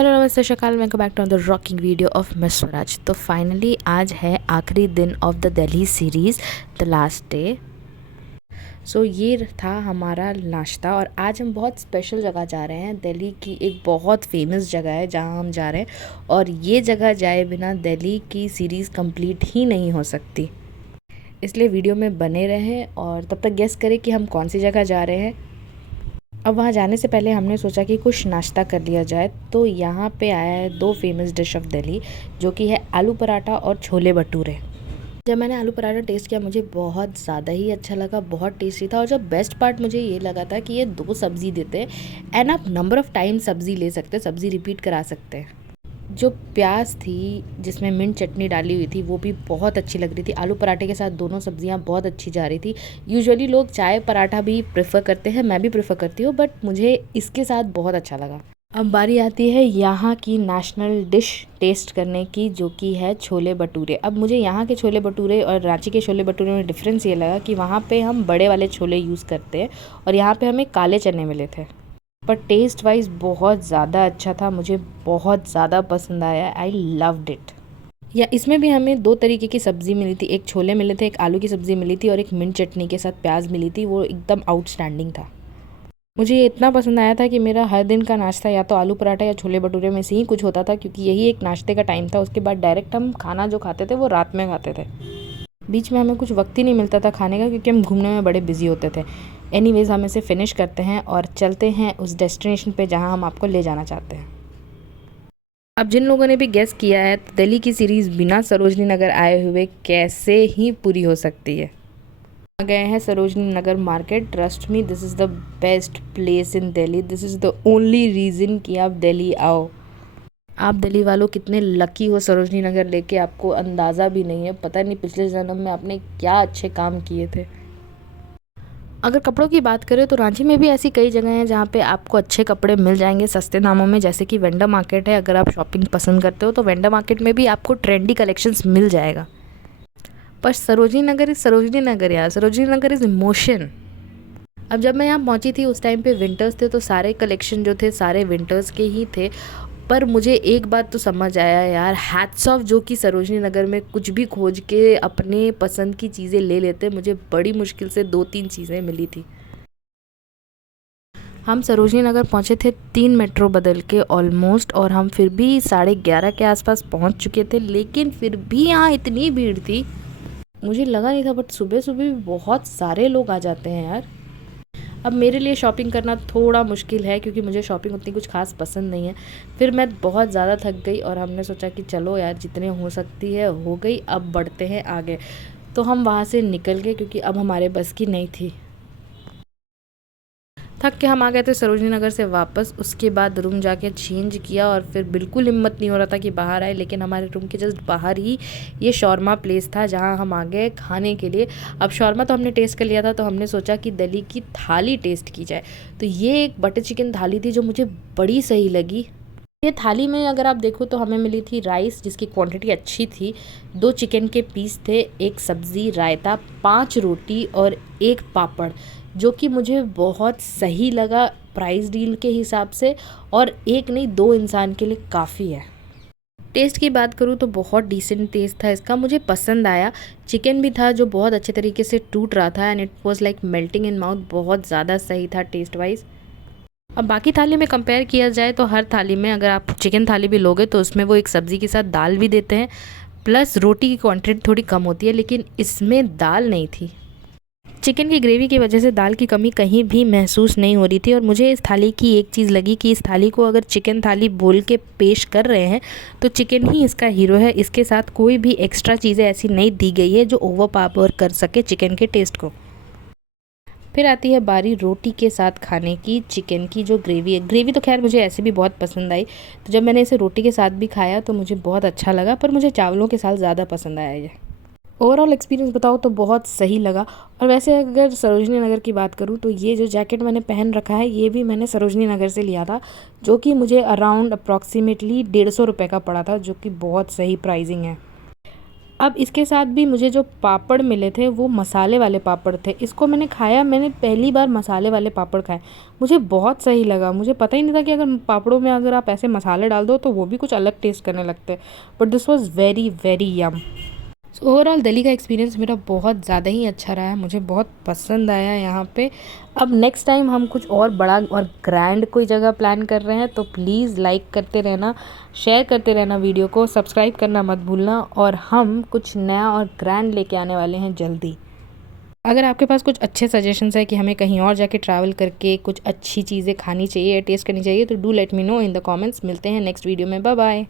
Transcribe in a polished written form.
Hello नमस्ते शकाल, welcome back to the rocking video of miss Swaraj. तो फाइनली आज है आखिरी दिन of the Delhi series, the last day. So ये था हमारा नाश्ता और आज हम बहुत स्पेशल जगह जा रहे हैं। दिल्ली की एक बहुत फेमस जगह है जहाँ हम जा रहे हैं और ये जगह जाए बिना दिल्ली की सीरीज़ कंप्लीट ही नहीं हो सकती। इसलिए वीडियो में बने रहें और तब तक गेस करें कि हम कौन सी जगह जा रहे हैं। अब वहाँ जाने से पहले हमने सोचा कि कुछ नाश्ता कर लिया जाए, तो यहाँ पे आया है दो फेमस डिश ऑफ दिल्ली, जो कि है आलू पराठा और छोले भटूरे। जब मैंने आलू पराठा टेस्ट किया मुझे बहुत ज़्यादा ही अच्छा लगा, बहुत टेस्टी था। और जब बेस्ट पार्ट मुझे ये लगा था कि ये दो सब्ज़ी देते हैं एंड आप नंबर ऑफ़ टाइम सब्ज़ी ले सकते हैं, सब्ज़ी रिपीट करा सकते हैं। जो प्याज थी जिसमें मिंट चटनी डाली हुई थी वो भी बहुत अच्छी लग रही थी। आलू पराठे के साथ दोनों सब्जियां बहुत अच्छी जा रही थी। यूजुअली लोग चाय पराठा भी प्रेफर करते हैं, मैं भी प्रेफर करती हूँ, बट मुझे इसके साथ बहुत अच्छा लगा। अब बारी आती है यहाँ की नेशनल डिश टेस्ट करने की, जो कि है छोले भटूरे। अब मुझे यहाँ के छोले भटूरे और रांची के छोले भटूरे में डिफरेंस ये लगा कि वहाँ पे हम बड़े वाले छोले यूज़ करते हैं और यहाँ पे हमें काले चने मिले थे। पर टेस्ट वाइज बहुत ज़्यादा अच्छा था, मुझे बहुत ज़्यादा पसंद आया। I loved it. या इसमें भी हमें दो तरीके की सब्ज़ी मिली थी, एक छोले मिले थे, एक आलू की सब्ज़ी मिली थी और एक मिंट चटनी के साथ प्याज मिली थी। वो एकदम आउटस्टैंडिंग था। मुझे ये इतना पसंद आया था कि मेरा हर दिन का नाश्ता या तो आलू पराठा या छोले भटूरे में से ही कुछ होता था, क्योंकि यही एक नाश्ते का टाइम था। उसके बाद डायरेक्ट हम खाना जो खाते थे वो रात में खाते थे। बीच में हमें कुछ वक्त ही नहीं मिलता था खाने का, क्योंकि हम घूमने में बड़े बिजी होते थे। एनीवेज हम इसे फिनिश करते हैं और चलते हैं उस डेस्टिनेशन पे जहां हम आपको ले जाना चाहते हैं। अब जिन लोगों ने भी गेस किया है, तो दिल्ली की सीरीज़ बिना सरोजनी नगर आए हुए कैसे ही पूरी हो सकती है। आ गए हैं Sarojini Nagar market. Trust me, this is the best place in Delhi. This is the only reason कि आप दिल्ली आओ। आप दिल्ली वालों कितने लकी हो सरोजनी नगर लेके, आपको अंदाज़ा भी नहीं है। पता नहीं पिछले जन्म में आपने क्या अच्छे काम किए थे। अगर कपड़ों की बात करें तो रांची में भी ऐसी कई जगह हैं जहाँ पे आपको अच्छे कपड़े मिल जाएंगे सस्ते दामों में, जैसे कि वेंडर मार्केट है। अगर आप शॉपिंग पसंद करते हो तो वेंडर मार्केट में भी आपको ट्रेंडी कलेक्शंस मिल जाएगा। पर सरोजनी नगर इज़ सरोजनी नगर यार, सरोजनी नगर इज़ इमोशन। अब जब मैं यहाँ पहुँची थी उस टाइम पे विंटर्स थे, तो सारे कलेक्शन जो थे सारे विंटर्स के ही थे। पर मुझे एक बात तो समझ आया यार, हैट्स ऑफ जो कि सरोजनी नगर में कुछ भी खोज के अपने पसंद की चीज़ें ले लेते। मुझे बड़ी मुश्किल से 2-3 चीज़ें मिली थी। हम सरोजनी नगर पहुँचे थे 3 मेट्रो बदल के ऑलमोस्ट, और हम फिर भी 11:30 के आसपास पहुँच चुके थे। लेकिन फिर भी यहाँ इतनी भीड़ थी, मुझे लगा नहीं था, बट सुबह सुबह भी बहुत सारे लोग आ जाते हैं यार। अब मेरे लिए शॉपिंग करना थोड़ा मुश्किल है, क्योंकि मुझे शॉपिंग उतनी कुछ खास पसंद नहीं है। फिर मैं बहुत ज़्यादा थक गई और हमने सोचा कि चलो यार, जितने हो सकती है हो गई, अब बढ़ते हैं आगे। तो हम वहाँ से निकल गए, क्योंकि अब हमारे बस की नहीं थी। थक के हम आ गए थे सरोजनी नगर से वापस। उसके बाद रूम जाके चेंज किया और फिर बिल्कुल हिम्मत नहीं हो रहा था कि बाहर आए, लेकिन हमारे रूम के जस्ट बाहर ही ये शौरमा प्लेस था जहाँ हम आ गए खाने के लिए। अब शौरमा तो हमने टेस्ट कर लिया था, तो हमने सोचा कि दिल्ली की थाली टेस्ट की जाए। तो ये एक बटर चिकन थाली थी जो मुझे बड़ी सही लगी। ये थाली में अगर आप देखो तो हमें मिली थी राइस, जिसकी क्वांटिटी अच्छी थी, 2 चिकन के पीस थे, एक सब्ज़ी, रायता, 5 रोटी और एक पापड़, जो कि मुझे बहुत सही लगा प्राइस डील के हिसाब से। और एक नहीं, 2 इंसान के लिए काफ़ी है। टेस्ट की बात करूँ तो बहुत डिसेंट टेस्ट था इसका, मुझे पसंद आया। चिकन भी था जो बहुत अच्छे तरीके से टूट रहा था and it was like melting in mouth. बहुत ज़्यादा सही था टेस्ट वाइज। अब बाकी थाली में कंपेयर किया जाए तो हर थाली में, अगर आप चिकन थाली भी लोगे तो उसमें वो एक सब्ज़ी के साथ दाल भी देते हैं, प्लस रोटी की क्वांटिटी थोड़ी कम होती है, लेकिन इसमें दाल नहीं थी। चिकन की ग्रेवी की वजह से दाल की कमी कहीं भी महसूस नहीं हो रही थी। और मुझे इस थाली की एक चीज़ लगी कि इस थाली को अगर चिकन थाली बोल के पेश कर रहे हैं तो चिकन ही इसका हीरो है। इसके साथ कोई भी एक्स्ट्रा चीज़ें ऐसी नहीं दी गई है जो ओवर पावर कर सके चिकन के टेस्ट को। फिर आती है बारी रोटी के साथ खाने की। चिकन की जो ग्रेवी है, ग्रेवी तो खैर मुझे ऐसे भी बहुत पसंद आई, तो जब मैंने इसे रोटी के साथ भी खाया तो मुझे बहुत अच्छा लगा, पर मुझे चावलों के साथ ज़्यादा पसंद आया ये। ओवरऑल एक्सपीरियंस बताओ तो बहुत सही लगा। और वैसे अगर सरोजनी नगर की बात करूँ तो ये जो जैकेट मैंने पहन रखा है ये भी मैंने सरोजनी नगर से लिया था, जो कि मुझे अराउंड अप्रॉक्सीमेटली 150 रुपये का पड़ा था, जो कि बहुत सही प्राइसिंग है। अब इसके साथ भी मुझे जो पापड़ मिले थे वो मसाले वाले पापड़ थे। इसको मैंने खाया, मैंने पहली बार मसाले वाले पापड़ खाए, मुझे बहुत सही लगा। मुझे पता ही नहीं था कि अगर पापड़ों में अगर आप ऐसे मसाले डाल दो तो वो भी कुछ अलग टेस्ट करने लगते हैं। But this was very very Yama. So overall Delhi का एक्सपीरियंस मेरा बहुत ज़्यादा ही अच्छा रहा है, मुझे बहुत पसंद आया यहाँ पे। अब नेक्स्ट टाइम हम कुछ और बड़ा और ग्रैंड कोई जगह प्लान कर रहे हैं तो प्लीज़ लाइक करते रहना, शेयर करते रहना वीडियो को, सब्सक्राइब करना मत भूलना। और हम कुछ नया और ग्रैंड लेके आने वाले हैं जल्दी। अगर आपके पास कुछ अच्छे सजेशंस है कि हमें कहीं और जाके ट्रैवल करके कुछ अच्छी चीज़ें खानी चाहिए या टेस्ट करनी चाहिए तो do let me know in the comments. मिलते हैं नेक्स्ट वीडियो में, बाय बाय।